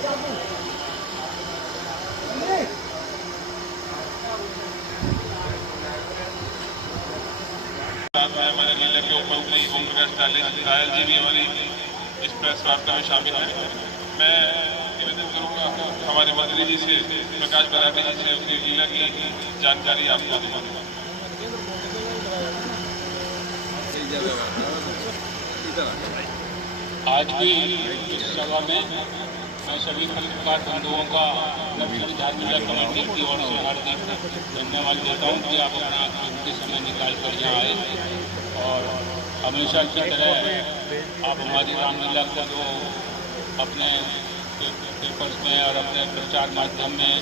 हमारे लीला के उपमंत्री ओम प्रकाश घायल जी भी हमारी इस प्रेस वार्ता में शामिल हैं। मैं निवेदन करूंगा हमारे मंत्री जी से, प्रकाश बराटे जी से, उसकी लीला की जानकारी आपको दूंगा। आज की इस सभा में मैं सभी पत्रकार बंधुओं का धार लीला कमेटी की ओर से हार्दिक धन्यवाद देता हूँ कि आप अपना कीमती समय निकाल कर यहाँ आए और हमेशा की तरह आप हमारी रामलीला को जो अपने पेपर्स में और अपने प्रचार माध्यम में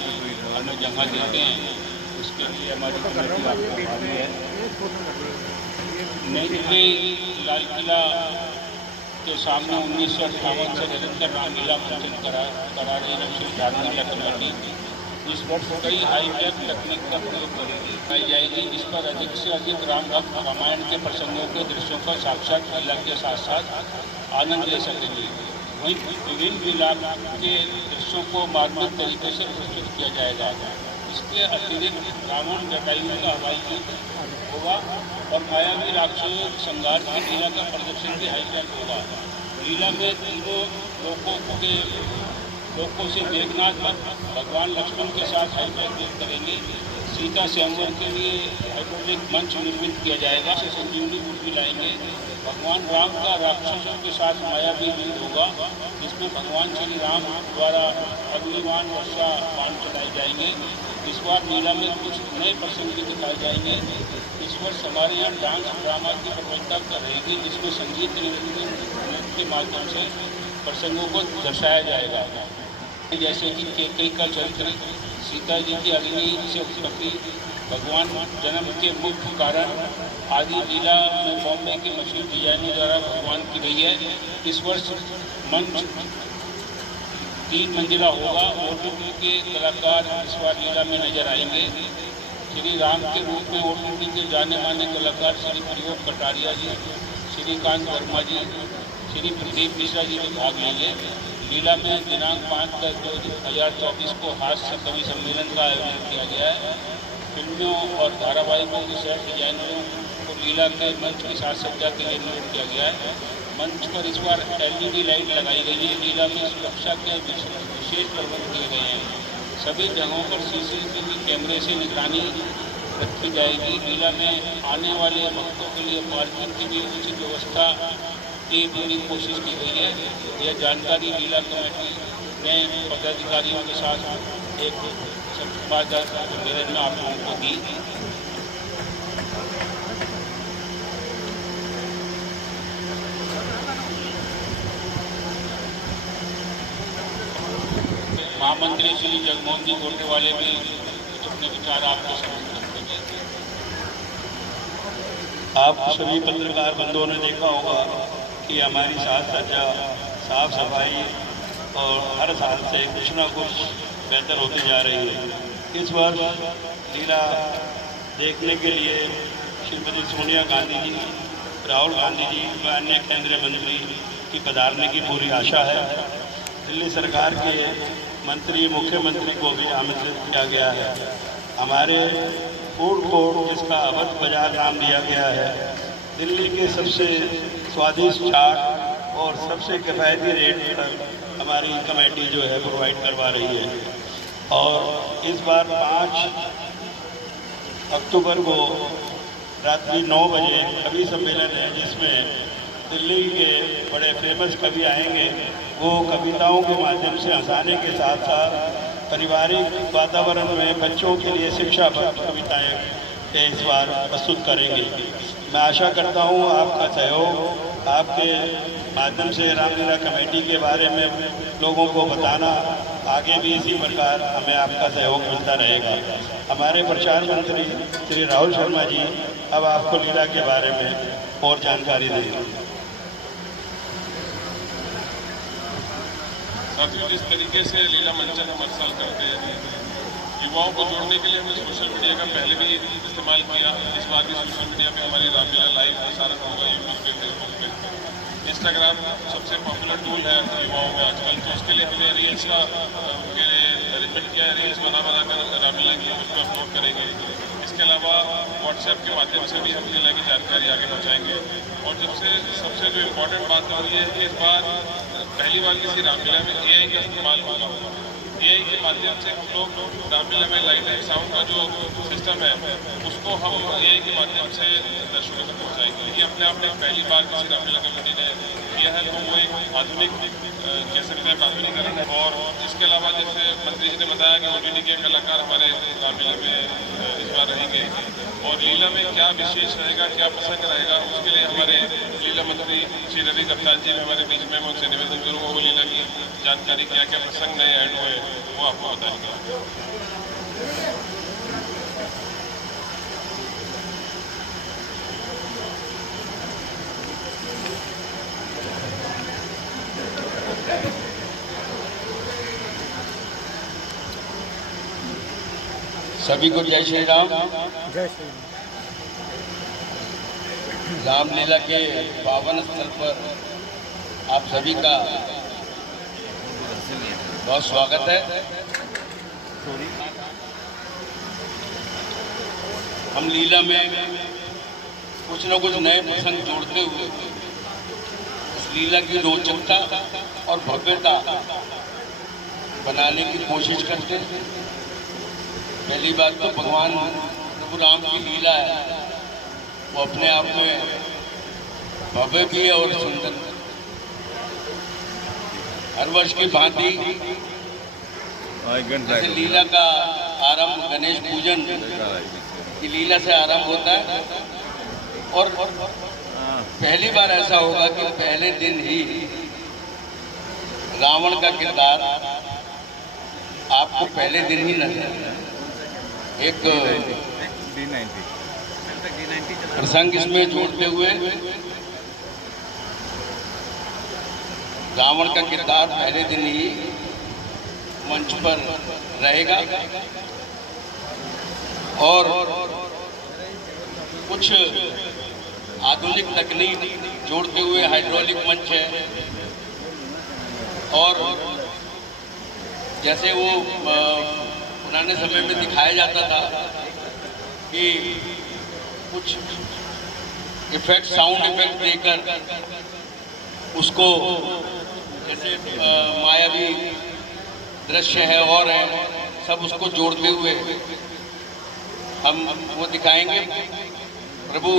अन्य जगह देते हैं, उसके लिए हमारी कमेटी आपको आभारी है। नई दिल्ली लाल किला के सामने 1958 से निरंतर रामलीला मंचन करा रही राष्ट्रीय रामलीला कमेटी इस वर्ष कई हाईटेक तकनीक का प्रयोग कराई जाएगी, जिस पर अधिक से अधिक राम भक्त रामायण के प्रसंगों के दृश्यों का साक्षात लीला के साथ साथ आनंद ले सकेंगे। वहीं विभिन्न लीला के दृश्यों को मार्मिक तरीके से प्रस्तुत किया जाएगा। इसके अतिरिक्त रावण जटायु का हवाई युद्ध होगा और मायावी राक्षसों संघार की लीला का प्रदर्शन भी हाईटेक होगा। लीला में तीनों लोगों से मेघनाथ भगवान लक्ष्मण के साथ हाईटेक युद्ध करेंगे। सीता स्वयंवर के लिए हाइड्रोलिक मंच निर्मित किया जाएगा, से संजीवनी मूर्ति लाएंगे। भगवान राम का राक्षसों के साथ मायावी युद्ध होगा, जिसमें भगवान श्री राम द्वारा अग्निबाण वर्षा बाण चलाए जाएंगे। इस बार लीला में कुछ नए प्रसंग भी दिखाए जाएंगे। इस वर्ष हमारे यहाँ डांस ड्रामा की प्रबलता रहेगी, जिसमें संगीत नृत्य के माध्यम से प्रसंगों को दर्शाया जाएगा, जैसे कि केकई का चरित्र, सीता जी की अग्नि से उत्पत्ति, भगवान जन्म के मुख्य कारण आदि लीला में बॉम्बे के मशहूर डिजाइनर द्वारा भगवान की गई है। इस वर्ष मंच 3 मंजिला होगा। ओटीटी के कलाकार इस बार लीला में नजर आएंगे। श्री राम के रूप में ओटीटी के जाने माने कलाकार श्री प्रयोग कटारिया जी, श्रीकांत वर्मा जी, श्री प्रदीप मिश्रा जी भी भाग लेंगे। लीला में दिनांक 5/2024 को हास्य कवि सम्मेलन का आयोजन किया गया है। फिल्मों और धारावाहिकों के सेट डिजाइनरों को लीला के मंच की साज सज्जा के लिए नियुक्त किया गया है। मंच पर इस बार LED लाइट लगाई गई है। लीला में सुरक्षा के विशेष प्रबंध किए गए हैं। सभी जगहों पर CCTV कैमरे से निगरानी रखी जाएगी। लीला में आने वाले भक्तों के लिए पार्किंग की भी उचित व्यवस्था की पूरी कोशिश की गई है। यह जानकारी लीला कमेटी ने पदाधिकारियों के साथ एक संवाददाता सम्मेलन में आप लोगों को दी। महामंत्री श्री जगमोहन जी गोटेवाले भी अपने विचार आपके समक्ष रखेंगे। आप सभी पत्रकार बंधुओं ने देखा होगा कि हमारी साज सज्जा, साफ सफाई और हर साल से कुछ न कुछ बेहतर होती जा रही है। इस वर्ष लीला देखने के लिए श्रीमती सोनिया गांधी जी, राहुल गांधी जी व अन्य केंद्रीय मंत्री की पधारने की पूरी आशा है। दिल्ली सरकार के मंत्री, मुख्यमंत्री को भी आमंत्रित किया गया है। हमारे फूड कोर्ट, जिसका अवध बाजार नाम दिया गया है, दिल्ली के सबसे स्वादिष्ट चाट और सबसे किफ़ायती रेट पर हमारी कमेटी जो है प्रोवाइड करवा रही है। और इस बार 5 अक्टूबर को रात्रि 9 बजे कवि सम्मेलन है, जिसमें दिल्ली के बड़े फेमस कवि आएंगे। वो कविताओं के माध्यम से हंसाने के साथ साथ पारिवारिक वातावरण में बच्चों के लिए शिक्षाप्रद कविताएँ इस बार प्रस्तुत करेंगे। मैं आशा करता हूँ आपका सहयोग, आपके माध्यम से रामलीला कमेटी के बारे में लोगों को बताना, आगे भी इसी प्रकार हमें आपका सहयोग मिलता रहेगा। हमारे प्रचार मंत्री श्री राहुल शर्मा जी अब आपको लीला के बारे में और जानकारी देंगे। साथियों, जिस तरीके से लीला मंचन हम हर साल करते हैं, युवाओं को जोड़ने के लिए हमने सोशल मीडिया का पहले भी इस्तेमाल किया। इस बार भी सोशल मीडिया पे हमारी रामलीला लाइव प्रसारण होगा, यूट्यूब पे, फेसबुक पे। इंस्टाग्राम सबसे पॉपुलर टूल है युवाओं में आजकल, तो उसके लिए हमने रियल रील्स का के लिए अरेंजमेंट किया है। रील्स बना कर रामलीला की उस पर अपलोड करेंगे। इसके अलावा व्हाट्सएप के माध्यम से भी हम लीला की जानकारी आगे पहुँचाएंगे। और सबसे जो इम्पोर्टेंट बात है वो ये है कि इस बार पहली बार किसी रामलीला में AI का इस्तेमाल होगा। AI के माध्यम से हम लोग रामलीला में लाइट एंड साउंड का जो सिस्टम है उसको हम AI के माध्यम से दर्शकों तक पहुँचाएंगे। ये अपने आप में पहली बार किसी रामलीला कमेटी ने किया है, तो वो एक आधुनिक कह सकते हैं आधुनिकरण है। और इसके अलावा जैसे मंत्री जी ने बताया कि OTT के कलाकार हमारे रामलीला में इस बार रहेंगे और लीला में क्या विशेष रहेगा, क्या प्रसंग रहेगा, उसके लिए हमारे लीला मंत्री श्री रवि कप्तान जी हमारे बीच में, मैं उनसे निवेदन करूँगा वो लीला की जानकारी क्या क्या प्रसंग नए ऐड हुए वो आपको बताएंगे। सभी को जय श्री राम। जय श्री राम। रामलीला के पावन स्थल पर आप सभी का बहुत स्वागत है। हम लीला में कुछ न कुछ नए प्रसंग जोड़ते हुए इस लीला की रोचकता और भव्यता बनाने की कोशिश करते हैं। पहली बात तो भगवान प्रभु राम की लीला है, वो अपने आप में भव्य भी है और सुंदर। हर वर्ष की भांति जैसे लीला का आरंभ गणेश पूजन की लीला से आरंभ होता है और पहली बार ऐसा होगा कि पहले दिन ही रावण का किरदार आपको पहले दिन ही नजर एक प्रसंग इसमें जोड़ते हुए रावण का किरदार पहले दिन ही मंच पर रहेगा और कुछ आधुनिक तकनीक जोड़ते हुए हाइड्रोलिक मंच है और जैसे वो पुराने समय में दिखाया जाता था कि कुछ इफेक्ट साउंड इफेक्ट देकर उसको जैसे मायावी दृश्य है और है सब उसको जोड़ते हुए हम वो दिखाएंगे। प्रभु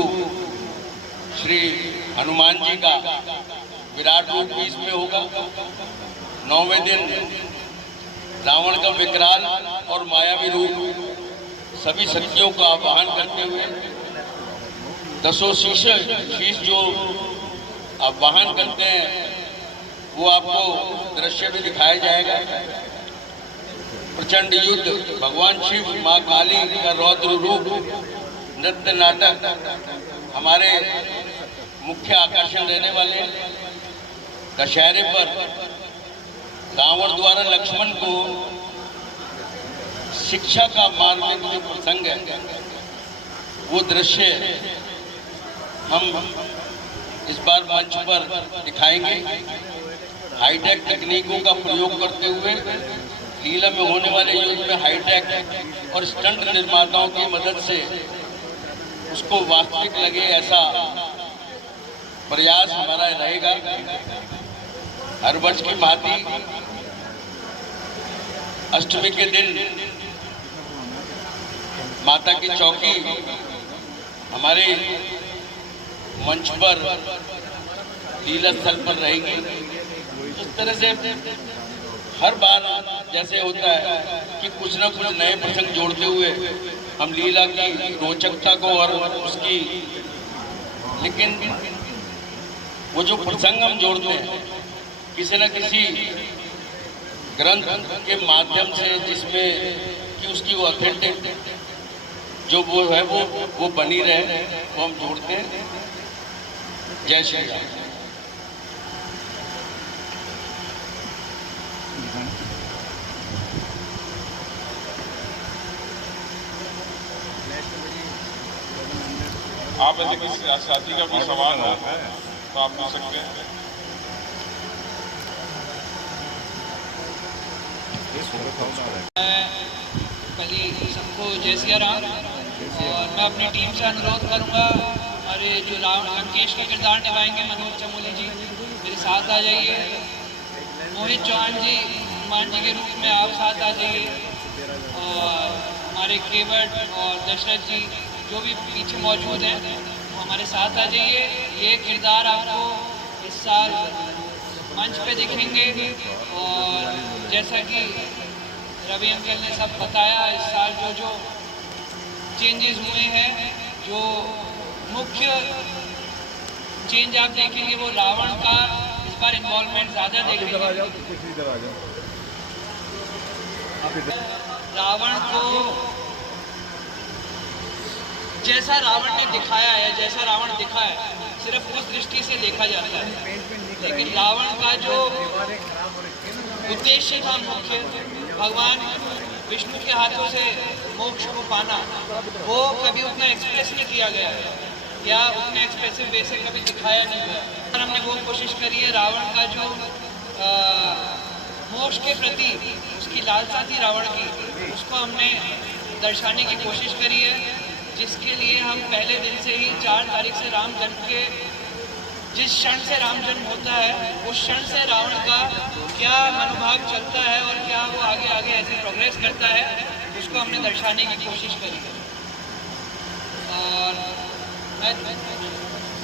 श्री हनुमान जी का विराट रूप भी इसमें होगा। 9वें दिन रावण का विकराल और मायावी रूप सभी शक्तियों का आवाहन करते हुए 10 शीश जो आवाहन करते हैं वो आपको दृश्य भी दिखाया जाएगा। प्रचंड युद्ध, भगवान शिव, माँ काली का रौद्र रूप, नृत्य नाटक हमारे मुख्य आकर्षण रहने वाले। दशहरे पर रावण द्वारा लक्ष्मण को शिक्षा का मार्ग जो प्रसंग है वो दृश्य हम इस बार मंच पर दिखाएंगे। हाईटेक तकनीकों का प्रयोग करते हुए लीला में होने वाले युद्ध में हाईटेक और स्टंट निर्माताओं की मदद से उसको वास्तविक लगे ऐसा प्रयास हमारा रहेगा। हर वर्ष की भांति अष्टमी के दिन माता की चौकी हमारे मंच पर लीला स्थल पर रहेगी। इस तरह से हर बार जैसे होता है कि कुछ न कुछ नए प्रसंग जोड़ते हुए हम लीला की रोचकता को और उसकी, लेकिन वो जो प्रसंग हम जोड़ते हैं किसी न किसी ग्रंथ के माध्यम से जिसमें कि उसकी वो ऑथेंटिक जो वो है वो बनी रहे, वो हम जोड़ते हैं। जय श्री राम। आप ऐसे किसी साथी का भी सवाल हो तो आप पूछ सकते हैं। पहले सबको जय सिया राम। और मैं अपनी टीम से अनुरोध करूंगा, हमारे जो लंकेश का किरदार निभाएंगे मनोज चमोली जी, मेरे साथ आ जाइए। मोहित चौहान जी हनुमान जी के रूप में आप साथ आ जाइए। और हमारे केवट और दशरथ जी जो भी पीछे मौजूद हैं वो हमारे साथ आ जाइए। ये किरदार आपको इस साल मंच पे दिखेंगे। और जैसा कि रवि अंकल ने सब बताया, इस साल जो चेंजेस हुए हैं, जो मुख्य चेंज आप देखेंगे वो रावण का इस बार इन्वॉल्वमेंट ज़्यादा देखेंगे। रावण को जैसा रावण ने दिखाया है, जैसा रावण दिखा है, सिर्फ उस दृष्टि से देखा जाता है। लेकिन रावण का जो उद्देश्य था मुख्य, भगवान विष्णु के हाथों से मोक्ष को पाना, वो कभी उतना एक्सप्रेस नहीं किया गया है या उतने एक्सप्रेसिव वे से कभी दिखाया नहीं गया। और हमने वो कोशिश करी है, रावण का जो मोक्ष के प्रति उसकी लालसा थी रावण की, उसको हमने दर्शाने की कोशिश करी है। जिसके लिए हम पहले दिन से ही 4 तारीख से राम जन्म के जिस क्षण से राम जन्म होता है, उस क्षण से रावण का क्या मनोभाव चलता है और क्या वो आगे आगे ऐसे प्रोग्रेस करता है, उसको हमने दर्शाने की कोशिश करी है। और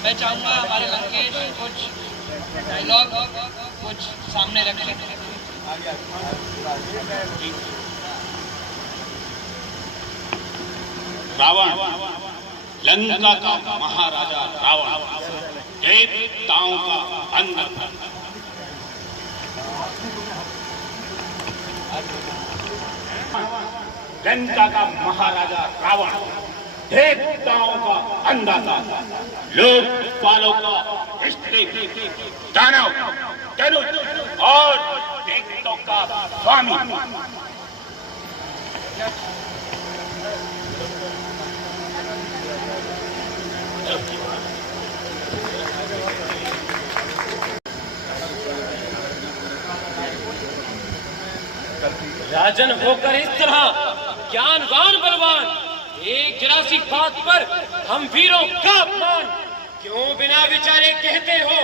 मैं चाहूँगा हमारे लंकेश कुछ डायलॉग कुछ सामने रखें। रावण, लंका का महाराजा रावण, देवताओं का अंत। लंका का महाराजा रावण, देवताओं का अन्नदाता, लोकपालों का इष्टदेव, दानव, धनुष और देवताओं का स्वामी। राजन होकर इस तरह ज्ञानवान बलवान, एक गिरासी बात पर हम वीरों का अपमान क्यों बिना विचारे कहते हो?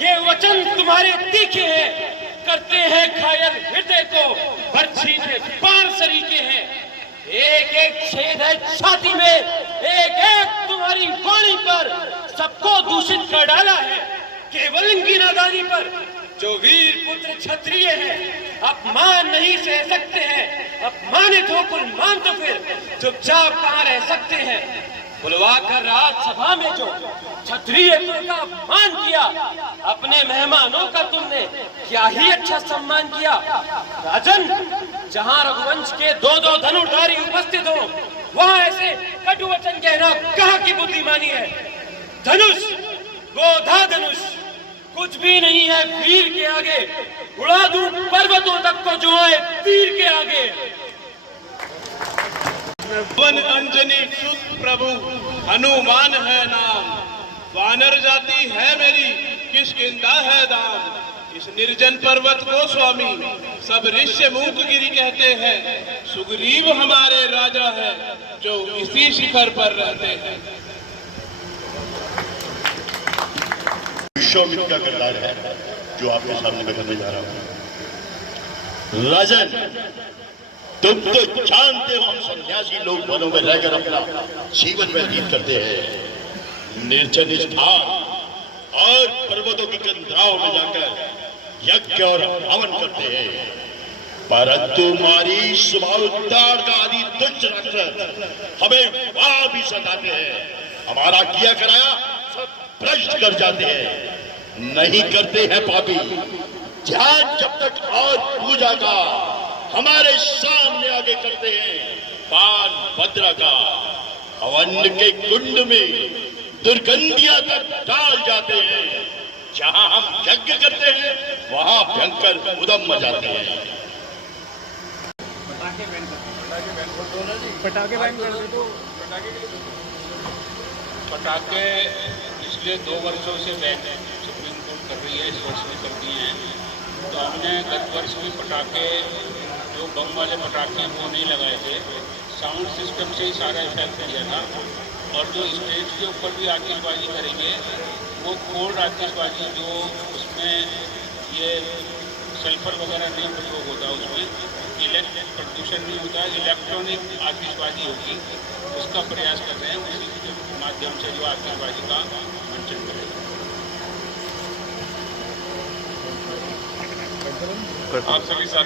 ये वचन तुम्हारे तीखे हैं, करते हैं घायल हृदय को, बर्छी से बाण सरीखे हैं। एक एक छेद है छाती में, एक एक तुम्हारी वाणी पर, सबको दूषित कर डाला है केवल इनकी नादानी पर। जो वीर पुत्र क्षत्रिय हैं अपमान नहीं सह सकते हैं, अपमानित हो कुल मान तो फिर चुपचाप कहाँ रह सकते हैं? बुलवाकर राजसभा में जो क्षत्रिय का अपमान किया, अपने मेहमानों का तुमने क्या ही अच्छा सम्मान किया। राजन, जहाँ रघुवंश के 2-2 धनुर्धारी उपस्थित हो, वहाँ ऐसे कटु वचन कहना कहाँ की बुद्धिमानी है? धनुष, गोधा धनुष कुछ भी नहीं है वीर के आगे, उड़ा दूं पर्वतों तक को जो आए तीर के आगे। वन अंजनी सुत प्रभु हनुमान है नाम, वानर जाति है मेरी किष्किंधा है दाम। इस निर्जन पर्वत को स्वामी सब ऋष्य मूक गिरी कहते हैं, सुग्रीव हमारे राजा है जो इसी शिखर पर रहते हैं। विश्वामित्र का किरदार है जो आपके सामने मैं करने जा रहा हूं। राजन, तुम तो जानते हो हम सन्यासी लोग वनों में रहकर अपना जीवन व्यतीत करते हैं, निर्जन स्थान और पर्वतों की कंदराओं में जाकर यज्ञ और हवन करते हैं। परंतु हमारी स्वभाव उद्धार का आदि तुच्छ राक्षस हमें वहां भी सताते हैं, हमारा किया कराया सब भ्रष्ट कर जाते हैं। नहीं करते हैं पापी ध्यान जब तक और पूजा का हमारे सामने आगे करते हैं, पान भद्रा का हवन के कुंड में दुर्गंधियां तक डाल जाते हैं। जहां हम यज्ञ करते हैं वहां भयंकर उदम मचाते हैं। पटाखे बैन कर दे तो पटाखे पिछले 2 वर्षों से बैन सुप्रीम कोर्ट कर रही है, इस वर्ष में कर दिए हैं। तो हमने गत वर्ष भी पटाखे जो बम वाले पटाखे हैं वो नहीं लगाए थे, साउंड सिस्टम से ही सारा इफेक्ट किया था। और जो स्टेज के ऊपर भी आतिशबाजी करेंगे वो कोल्ड आतिशबाजी, जो उसमें ये सल्फर वगैरह नहीं प्रयोग होता, उसमें इलेक्ट्रिक प्रदूषण नहीं होता, इलेक्ट्रॉनिक आतिशबाजी होगी, उसका प्रयास कर रहे हैं। उसी के माध्यम से जो आतिशबाजी का मंचन करेंगे। आप सभी